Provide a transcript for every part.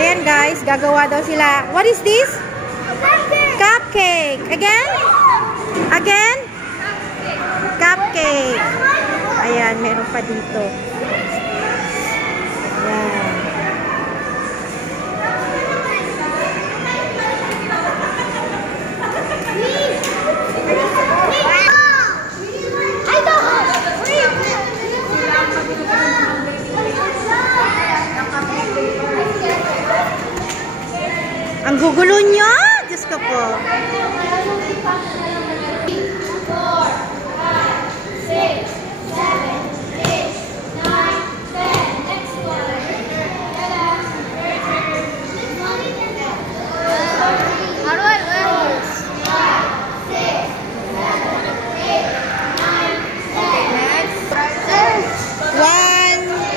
Ayan guys, gagawa daw sila. What is this? Cupcake. Again? Again? Cupcake. Ayan, meron pa dito. Ayan. Ang gugulo niya! Diyos ko po. 1,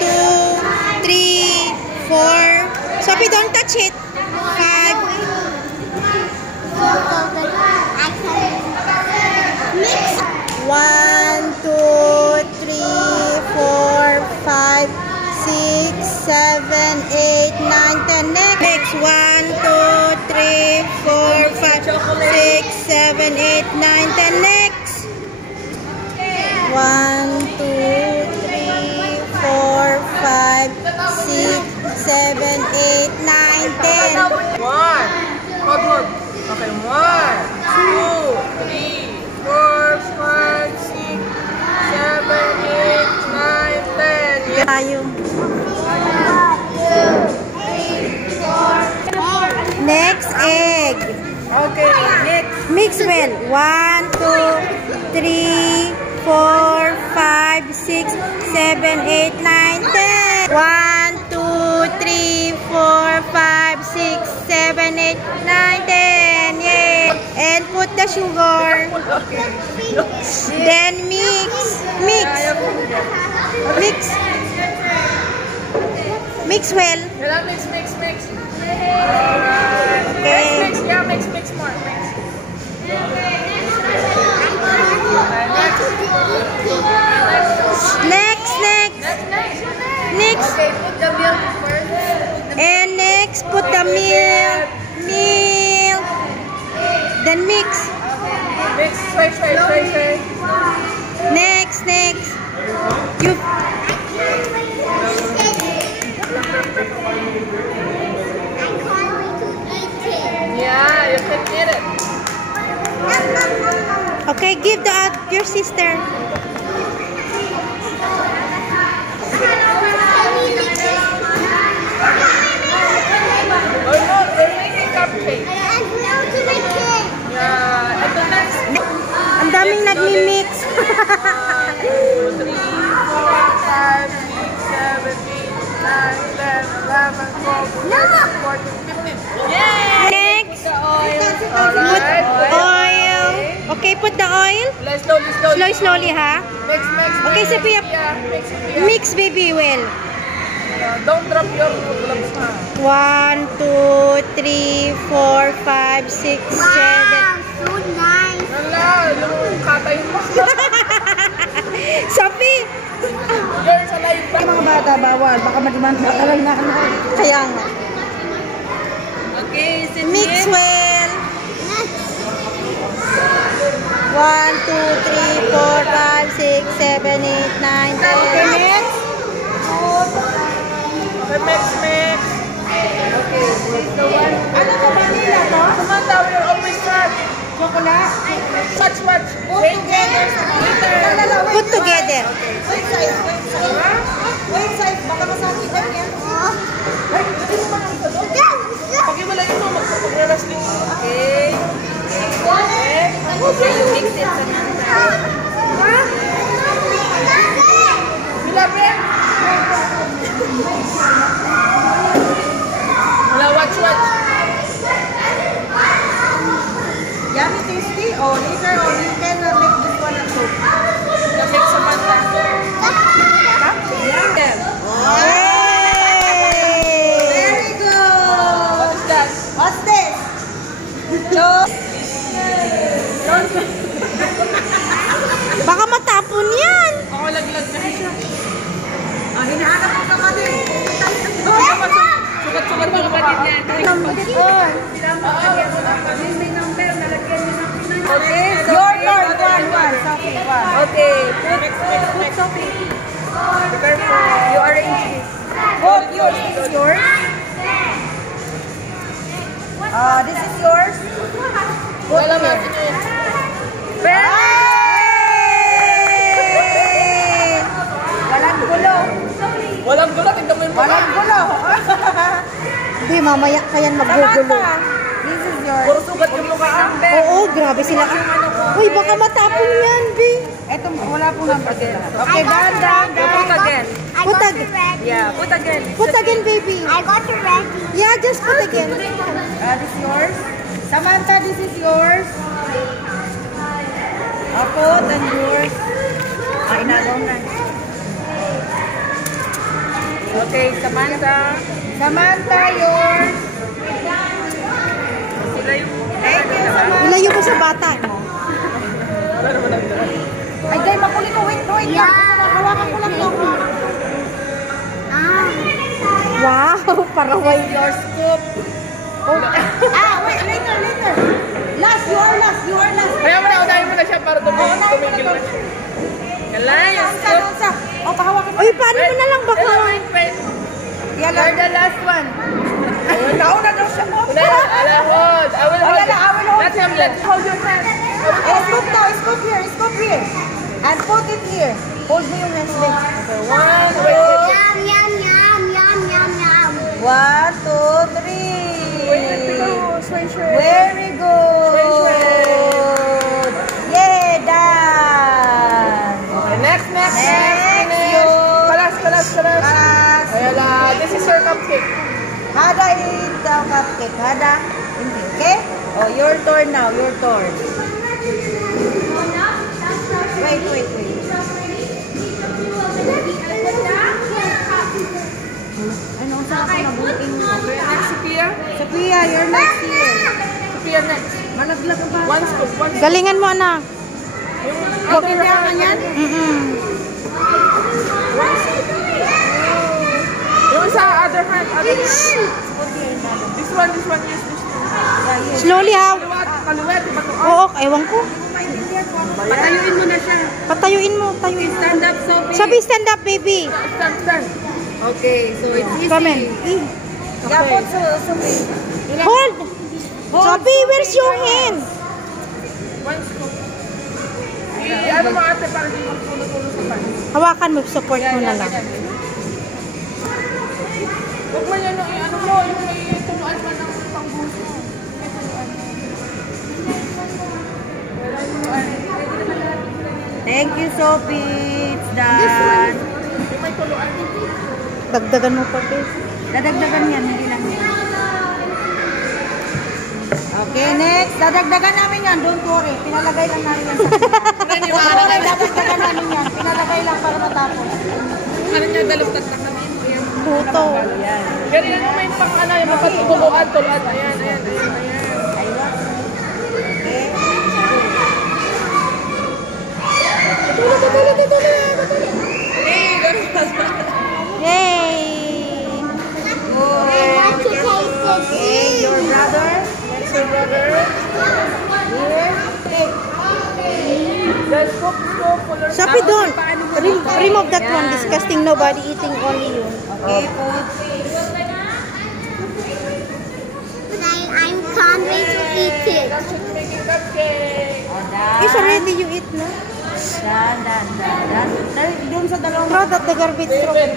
2, 3, 4. Sophie, don't touch it. 5. Mix. 1, 2, 3, 4, 5, 6, 7, 8, 9, 10. Next. 1, 2, 3, 4, 5, 6, 7, 8, 9, 10. Next. 1, 2, 3, 4, 5, 6, 7, 8, 9, 10. 1. Hold. Okay, 1, 2, 3, 4, 5, 6, 7, 8, 9, 10. Tayo. Next, egg. Okay, next. Mix well. 1, 2, 3, 4, 5, 6, 7, 8, 9, 10. 1, 2, 3, 4, 5, 6, 7, 8, 9, 10. Yay! And put the sugar. Then mix. Mix. Mix. Mix well. Mix. Alright. Okay. Mix. Yeah, mix more. Mix. Next. Next. Okay, put the milk first. And next, put the milk. Then mix. Mix. Sway. Next. You. Yeah, you can eat it. Okay, give your sister. Oh no, they're making cupcake. Yeah, and the next. Ang daming nagmi-mix. 1, 2, 3, 4, 5, 6, 7, 8, 9, 10, 11, 12, 13, 14, 15. Yay! Next, Alright. put oil. Okay, put the oil. Let's slowly. Slowly, ha? Mix. Okay, Sophia. Mix, baby, well. Don't drop your gloves, ha? 1, 2, 3, 4, 5, 6, 7. Wala, yung katay mo. Sophie! You're sa live ba? Mga bata, bawal. Baka madimanda ka lang na. Kaya nga. Okay, Mix well. 1, 2, 3, 4, 5, 6, 7, 8, 9, 10. Okay, next. Okay, mix. Okay, the one. Ano to, vanilla to? Samantha, we're always start. Chocolate? Watch. Wait together. Put together. Wait size. Baka masakit lang yan. Pag-iwala ito, mag-relax din. Okay. Mix it, Samantha. Milabre? Watch. Yummy, tasty. Oh, later on, you can make this one at home. The-mix, Samantha. Yeah. Very good. What is that? What's this? Baka matapon yan. Ako laglag na siya. Hinahanap ko ka din. Sukat-sukat mo ba dito? put it on. Okay, your turn. One. Sophie, one. Okay. Put Sophie. Be careful. You arrange this. Both yours. This is yours. This is yours. Wala here. Pero, Walang gulo. walang gulo. Tignan mo yung Walang gulo. Hindi, mamaya ka yan maggugulo. Samantha, this is yours. puro sugat yung mukha. Oo, grabe sila. Uy, baka matapon yan, B. Eto, wala pong number sila. Okay, Danda. Put again. Put again. Yeah, put again. Put again, baby. I got it ready. Yeah, just put again. This is yours. Samantha, this is yours. Apo, then yours. Inagaw na. Okay, Samantha. Samantha, yours. Sila yung... Thank you, Samantha. Ilayo mo sa bata. Ay, guys, makulit ko. Wait lang. Hawakan ko lang to. Wow, paraway. Your scoop. Wait, later. Last, you are last. Kaya mo na, unahin mo na siya para tumigil na siya. Kala, yung scoop. Pahawakan ko. Uy, paano mo na lang baka? You're the last one. Nauna daw siya. Ala, hold. I will hold. I will hold. Let him hold your hand. Scoop here. And put it here. Hold mo yung hands leg. Okay, one, wait. Yum, yum, yum, yum, yum, yum. 1, 2, 3. Very good. Yay, done. Okay, next. Next, Palas. Palas. Ayala, this is your cupcake. Hada eat the cupcake. Hada. Okay? Oh, your turn now. Your turn. Wait. Ano sa ako nabuting mo? Okay, next, Sophia. Sophia, you're next here. Sophia, next. Malaglag ka ba? One scoop. Galingan mo, anak. Okay, kailangan yan? Yung sa other hand. This one, use this one. Slowly, ha? Kaluwet, iba to. Oo, ewan ko. Patayuin mo na siya. Patayuin mo. Stand up, Sophie. Sabi, stand up, baby. Stand. Okay, so it's easy. Come in. Yeah, put Sophie. Hold. Sabi, where's your hand? One scoop. Ano mo ate, para di magpulo-pulo sa pan. Hawakan mo, support mo na lang. Huwag mo yan, ano mo, yung may tuluan pa ng pangbuso. Thank you, Sophie. It's done. Yung may tuluan. Dagdagan mo pa, baby. Dadagdagan yan, hindi lang yan. Okay, next. Dadagdagan namin yan. Don't worry. Pinalagay lang namin yan. Don't worry, dadagdagan namin yan. Pinalagay lang para matapos. Ano niya, dalawang tatak naman. Tuto. Ayan. Pero yan yung may pang ano, yung mapatutuluan, tuluan. Ayan. Ayun. Okay. Yay! Okay, your brother. That's your brother. Here. Take. The scoop, fuller. Sabi, don't. Remove that one. Disgusting. Nobody eating, only you. Okay, put. I'm can't wait to eat it. That's your making cupcake. It's already you eat, no? Done. Doon sa dalawang Throw that the garbage. Throw it.